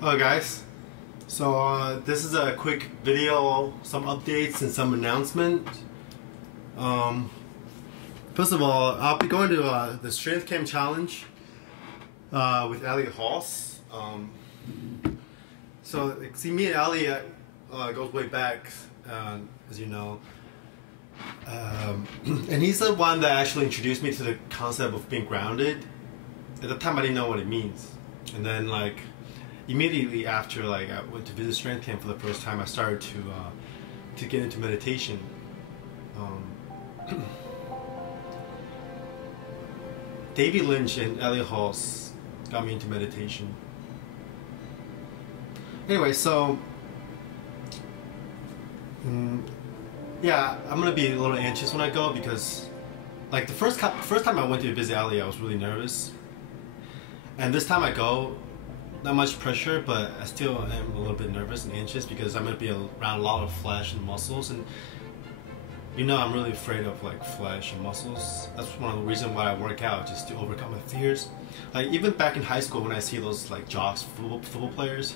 Hello guys, so this is a quick video, some updates and some announcement. First of all, I'll be going to the Strengthcamp challenge with Elliot Halls. So see, me and Elliot goes way back, as you know, and he's the one that actually introduced me to the concept of being grounded. At the time I didn't know what it means, and then like immediately after I went to visit Strengthcamp for the first time, I started to get into meditation. David Lynch and Elliot Halls got me into meditation. Anyway, so yeah, I'm gonna be a little anxious when I go because, like, the first time I went to visit Elliot, I was really nervous, and this time I go, not much pressure, but I still am a little bit nervous and anxious because I'm gonna be around a lot of flesh and muscles, and you know I'm really afraid of like flesh and muscles. That's one of the reasons why I work out, just to overcome my fears. Like even back in high school when I see those like jocks, football players,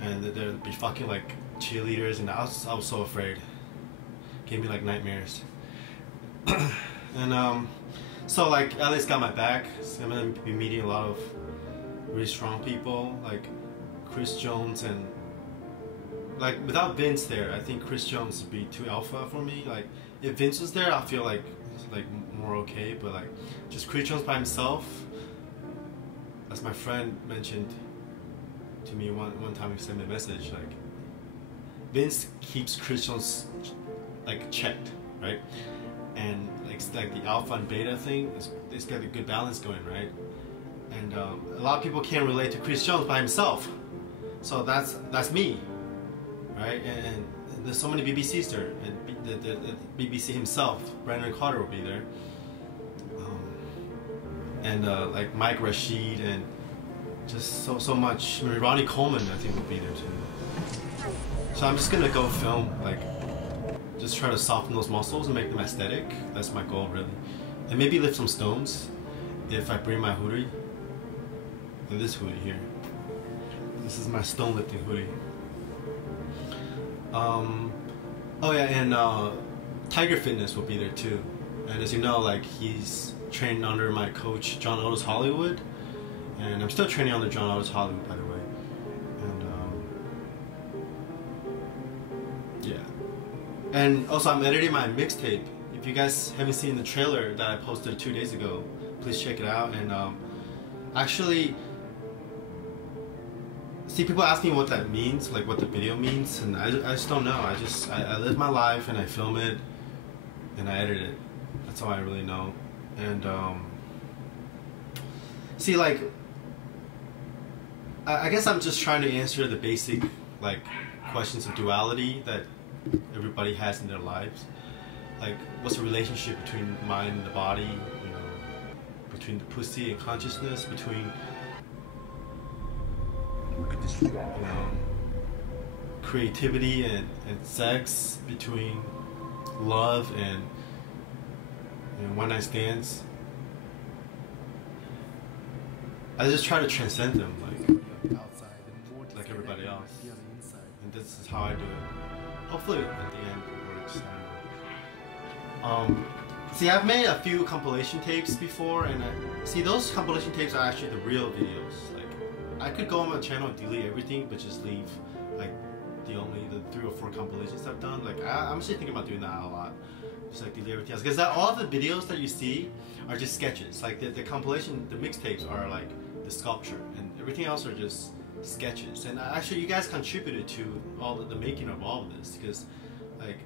and they'd be fucking like cheerleaders, and I was so afraid. Gave me like nightmares. And so like Elliott's got my back, so I'm gonna be meeting a lot of really strong people like Chris Jones, and like without Vince there, I think Chris Jones would be too alpha for me. Like if Vince was there, I feel like more okay, but like just Chris Jones by himself, as my friend mentioned to me one time, he sent me a message like Vince keeps Chris Jones like checked, right? And like the alpha and beta thing, it's got a good balance going, right? And a lot of people can't relate to Chris Jones by himself, so that's me, right? And there's so many BBCs there, and the BBC himself, Brandon Carter, will be there, and like Mike Rashid, and just so much. I mean, Ronnie Coleman, I think, will be there too. So I'm just gonna go film, like, just try to soften those muscles and make them aesthetic. That's my goal, really, and maybe lift some stones if I bring my hoodie. And this hoodie here. This is my stone lifting hoodie. Oh yeah, and Tiger Fitness will be there too. And as you know, like he's trained under my coach John Otis Hollywood, and I'm still training under John Otis Hollywood, by the way. And yeah. And also I'm editing my mixtape. If you guys haven't seen the trailer that I posted 2 days ago, please check it out. And actually, see, people ask me what that means, like what the video means, and I just don't know. I live my life and I film it and I edit it. That's all I really know. And see, like, I guess I'm just trying to answer the basic like questions of duality that everybody has in their lives. Like, what's the relationship between mind and the body? You know, between the pussy and consciousness, between creativity and sex, between love and one night stands. I just try to transcend them like everybody else, and this is how I do it. Hopefully at the end it works. See, I've made a few compilation tapes before, and see, those compilation tapes are actually the real videos. I could go on my channel and delete everything, but just leave like the 3 or 4 compilations I've done. Like I'm actually thinking about doing that a lot. Just like delete everything else, because all the videos that you see are just sketches. Like the compilation, the mixtapes are like the sculpture, and everything else are just sketches. And actually, you guys contributed to all the making of all of this, because like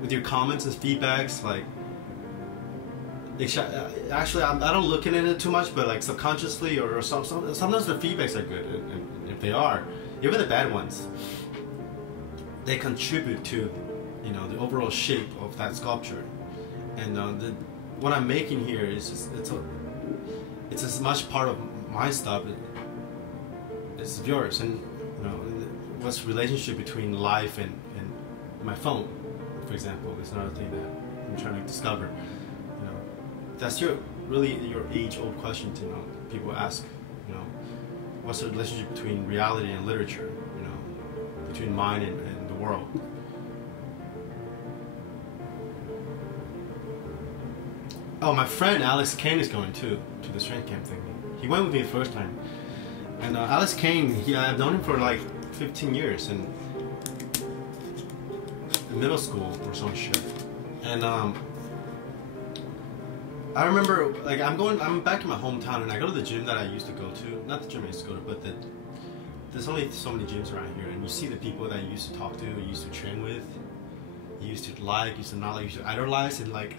with your comments and feedbacks, like. Actually, I don't look into it too much, but like subconsciously or sometimes the feedbacks are good, and if they are, even the bad ones, they contribute to, you know, the overall shape of that sculpture. And what I'm making here is just, it's as much part of my stuff as yours. And you know, what's the relationship between life and my phone, for example, is another thing that I'm trying to discover. That's really your age-old question, you know, people ask, you know, what's the relationship between reality and literature, you know, between mind and the world. Oh, my friend Alex Kang is going too, to the Strengthcamp thing. He went with me the first time. And Alex Kang, I've known him for like 15 years in middle school or some shit. And I remember, like, I'm back in my hometown, and I go to the gym that I used to go to. Not the gym I used to go to, but there's only so many gyms around here, and you see the people that you used to talk to, you used to train with, you used to like, used to not like, used to idolize, and like,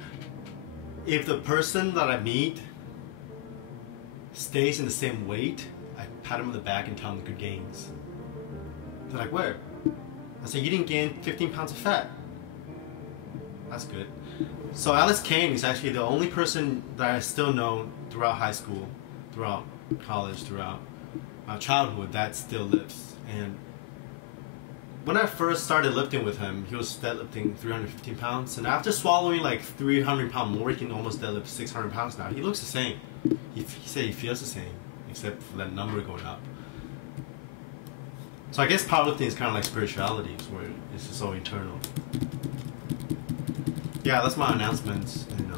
if the person that I meet stays in the same weight, I pat him on the back and tell him good gains. They're like, where? I say, you didn't gain 15 pounds of fat. That's good. So Alex Kang is actually the only person that I still know throughout high school, throughout college, throughout my childhood that still lifts. And when I first started lifting with him, he was deadlifting 315 pounds. And after swallowing like 300 pounds more, he can almost deadlift 600 pounds now. He looks the same. He said he feels the same, except for that number going up. So I guess powerlifting is kind of like spirituality, where it's just so eternal. Yeah, that's my announcements. And,